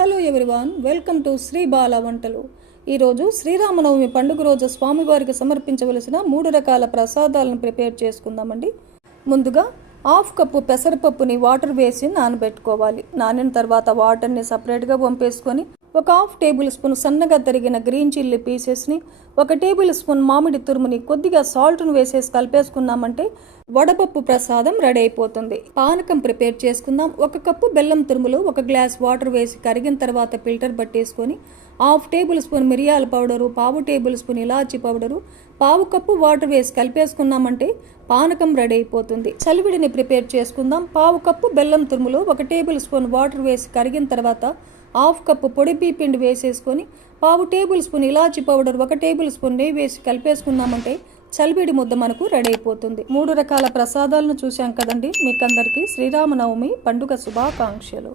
Hello everyone, welcome to Sri Bala వంటలు. ఈరోజు శ్రీరామనవమి పండుగ రోజు స్వామివారికి సమర్పించవలసిన 3 రకాల ప్రసాదాలను ప్రిపేర్ చేసుకుందామండి. ముందుగా 1/2 కప్పు పెసరపప్పుని వాటర్ వేసి నానబెట్టుకోవాలి. నానిన తర్వాత వాటర్ని సపరేట్గా వంపేసుకొని 1/2 టేబుల్ స్పూన్ సన్నగా తరిగిన గ్రీన్ చిల్లీ పీసెస్ని, 1 టేబుల్ స్పూన్ మామిడి తురుముని, కొద్దిగా సాల్ట్ను వేసేసి కలిపేసుకున్నామంటే వడపప్పు ప్రసాదం రెడీ అయిపోతుంది. పానకం ప్రిపేర్ చేసుకుందాం. 1 కప్పు బెల్లం తురుములు 1 గ్లాస్ వాటర్ వేసి కరిగిన తర్వాత ఫిల్టర్ పట్టేసుకొని 1/2 టేబుల్ స్పూన్ మిరియాల పౌడరు, 1/2 టేబుల్ స్పూన్ ఇలాచి పౌడరు, 1/2 కప్పు వాటర్ వేసి కలిపేసుకున్నామంటే పానకం రెడీ అయిపోతుంది. చలివిడిని ప్రిపేర్ చేసుకుందాం. 1/2 కప్పు బెల్లం తురుములు 1 టేబుల్ స్పూన్ వాటర్ వేసి కరిగిన తర్వాత 1/2 కప్పు పొడి పిండి వేసేసుకొని 1/2 టేబుల్ స్పూన్ ఇలాచి పౌడర్, 1 టేబుల్ స్పూన్ నెయ్యి వేసి కలిపేసుకున్నామంటే చలివిడి ముద్ద మనకు రెడీ అయిపోతుంది. 3 రకాల ప్రసాదాలను చూసాం కదండి. మీకందరికీ శ్రీరామనవమి పండుగ శుభాకాంక్షలు.